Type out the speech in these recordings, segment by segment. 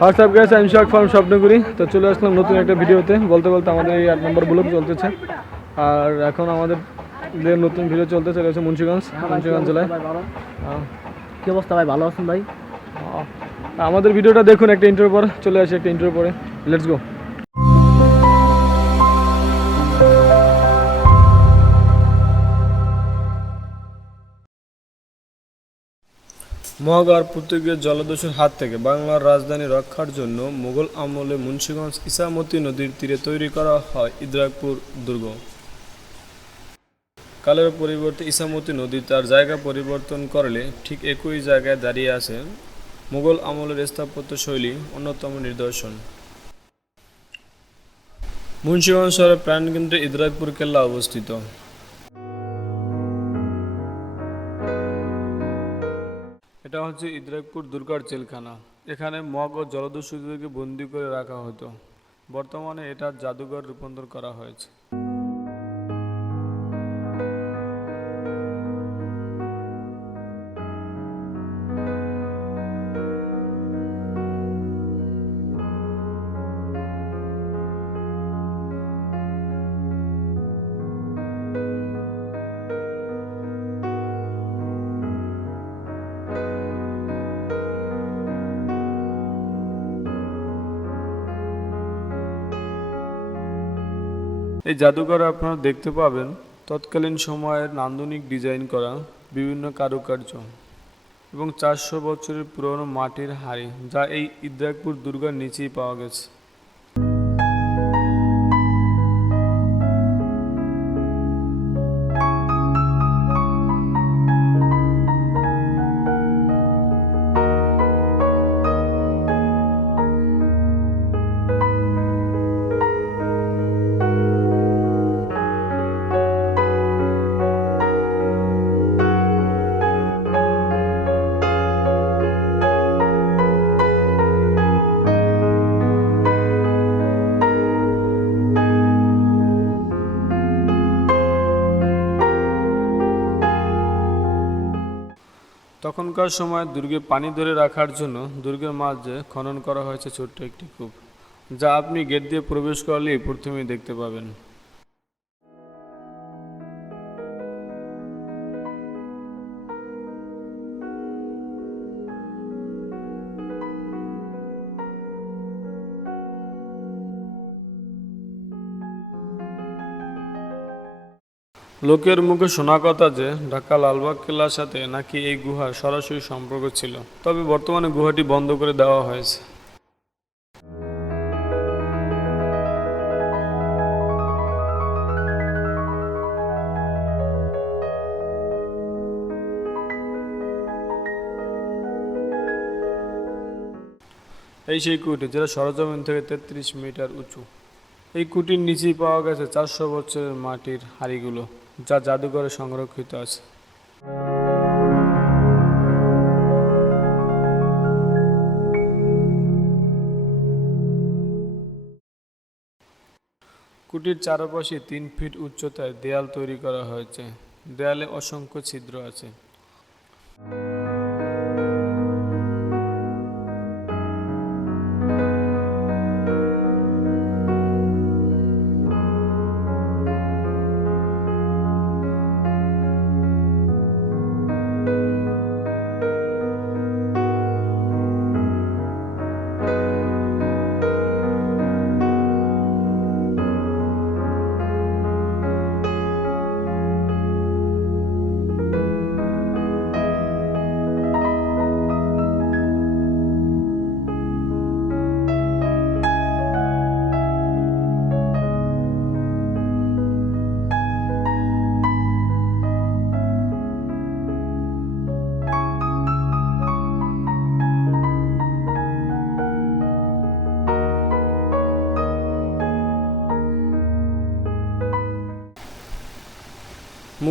WhatsApp gas আমি শখ farm স্বপ্নগুড়ি তো চলে আসলাম নতুন একটা ভিডিওতে। বলতে বলতে আমাদের এই আট নম্বর ব্লগ চলতেছে। আর এখন আমাদের যে নতুন ভিডিও চলতে হচ্ছে মুন্সিগঞ্জ মুন্সিগঞ্জ জেলায়। কি অবস্থা ভাই? ভালো আছেন ভাই? আমাদের ভিডিওটা দেখুন একটা ইন্টারভিউ পর চলে আসি একটা ইন্টারভিউ পরে। লেটস গো মহাগার পর্তুগিজ জলদস্যুর হাত থেকে বাংলার রাজধানী রক্ষার জন্য মুঘল আমলে মুন্সিগঞ্জ ইসামতি নদীর তীরে তৈরি করা হয় ইদ্রাকপুর দুর্গ। কালের পরিবর্তে ইসামতি নদী তার জায়গা পরিবর্তন করলে ঠিক একই জায়গায় দাঁড়িয়ে আছে মুঘল আমলের স্থাপত্য শৈলী অন্যতম নিদর্শন। মুন্সিগঞ্জ শহরের প্রাণকেন্দ্রে ইদ্রাকপুর কেল্লা অবস্থিত। এটা হচ্ছে ইদ্রাকপুর দুর্গার জেলখানা। এখানে মগ ও জলদস্যুদেরকে বন্দি করে রাখা হতো। বর্তমানে এটা জাদুঘর রূপান্তর করা হয়েছে। এই জাদুঘরে আপনারা দেখতে পাবেন। তৎকালীন সময়ের নান্দনিক ডিজাইন করা বিভিন্ন কারুকার্য এবং চারশো বছরের পুরনো মাটির হাড়ি যা এই ইদ্রাকপুর দুর্গার নিচেই পাওয়া গেছে। তখনকার সময় দুর্গে পানি ধরে রাখার জন্য দুর্গের মাঝে খনন করা হয়েছে ছোট্ট একটি কূপ, যা আপনি গেট দিয়ে প্রবেশ করলেই প্রথমেই দেখতে পাবেন। লোকের মুখে শোনা কথা যে, ঢাকা লালবাগ কেল্লার সাথে নাকি এই গুহার সরাসরি সম্পর্ক ছিল। তবে বর্তমানে গুহাটি বন্ধ করে দেওয়া হয়েছে। এই সেই কুটি যেটা সরজমিন থেকে তেত্রিশ মিটার উঁচু। এই কুটির নিচেই পাওয়া গেছে চারশো বছরের মাটির হাড়িগুলো। যা জাদুঘরে সংরক্ষিত আছে। কুটির চারপাশে তিন ফিট উচ্চতায় দেয়াল তৈরি করা হয়েছে। দেয়ালে অসংখ্য ছিদ্র আছে।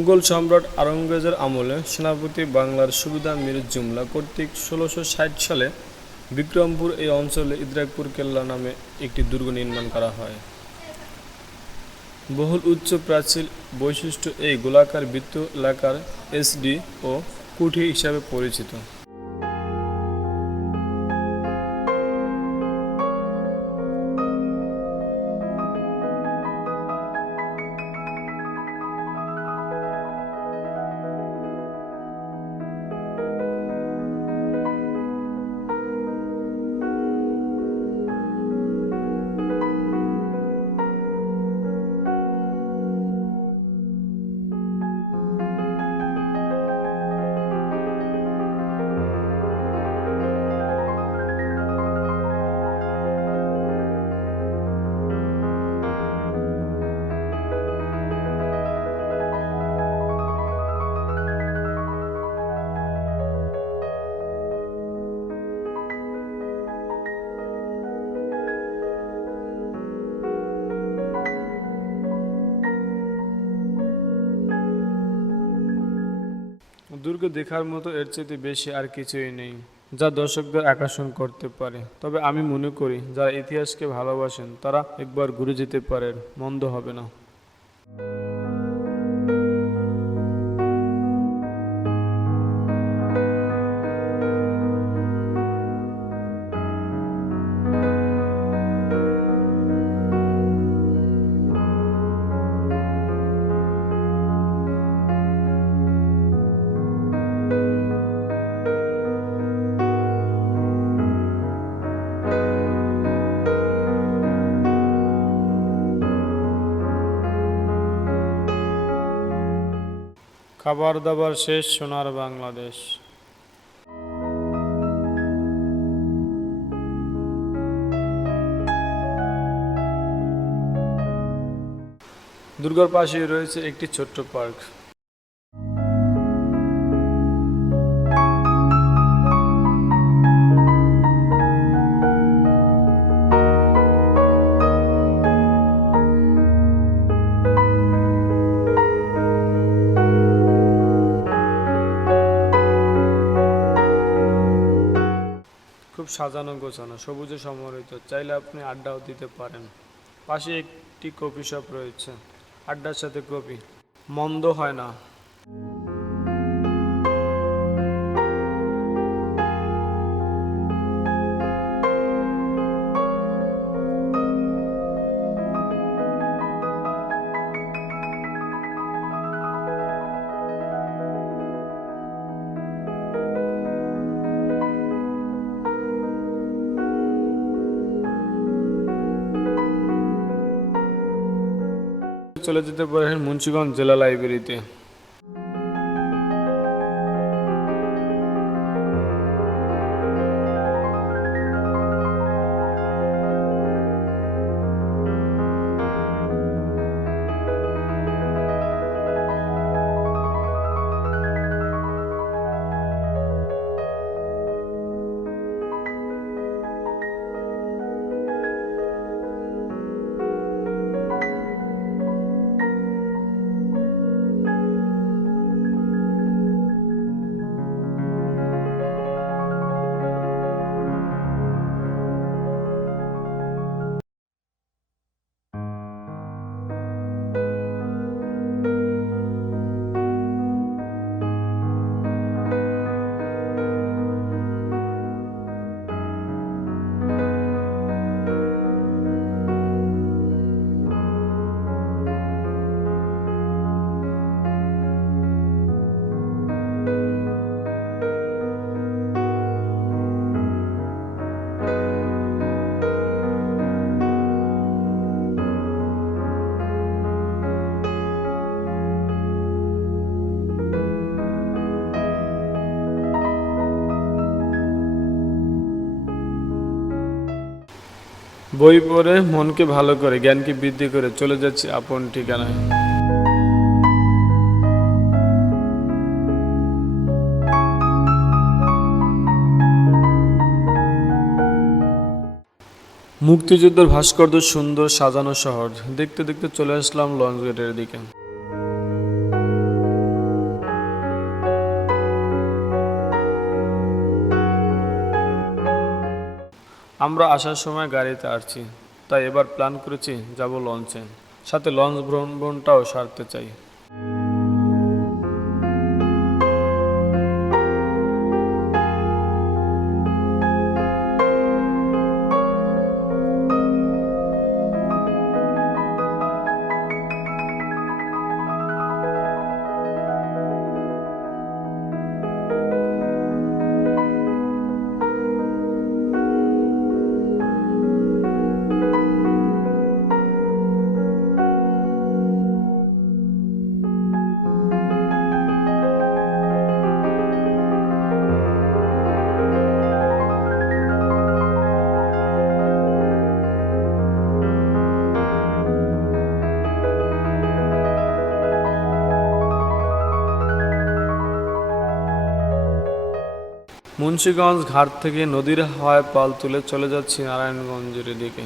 মুঘল সম্রাট আরঙ্গজের আমলে সেনাপতি বাংলার সুবিধা মির জুমলা কর্তৃক ষোলোশো ষাট সালে বিক্রমপুর এই অঞ্চলে ইদ্রাকপুর কেল্লা নামে একটি দুর্গ নির্মাণ করা হয়। বহুল উচ্চ প্রাচীর বৈশিষ্ট্য এই গোলাকার বৃত্ত এলাকার এসডি ও কুঠি হিসাবে পরিচিত। দুর্গ দেখার মতো এর চেয়ে বেশি আর কিছুই নেই, যা দর্শকদের আকর্ষণ করতে পারে। তবে আমি মনে করি, যারা ইতিহাসকে ভালোবাসেন, তারা একবার ঘুরে যেতে পারেন, মন্দ হবে না। খাবার দাবার শেষ সোনার বাংলাদেশ। দুর্গার পাশে রয়েছে একটি ছোট্ট পার্ক। খুব সাজানো গোছানো, সবুজে সমন্বিত চাইলে আপনি আড্ডাও দিতে পারেন। পাশে একটি কপি শপ রয়েছে। আড্ডার সাথে কপি মন্দ হয় না। চলে যেতে পারেন মুন্সিগঞ্জ জেলা লাইব্রেরিতে। বই পড়ে মনকে ভালো করে, জ্ঞানকে বৃদ্ধি করে চলে যাচ্ছি আপন ঠিকানায়। মুক্তিযুদ্ধের ভাস্কর্য সুন্দর সাজানো শহর। দেখতে দেখতে চলে আসলাম লঞ্চ গেটের দিকে। আমরা আসার সময় গাড়িতে আসছি, তাই এবার প্ল্যান করেছি যাব লঞ্চে সাথে লঞ্চ ভ্রমণটাও সারতে চাই। মুন্সিগঞ্জ ঘাট থেকে নদীর হাওয়ায় পাল তুলে চলে যাচ্ছি নারায়ণগঞ্জের দিকে।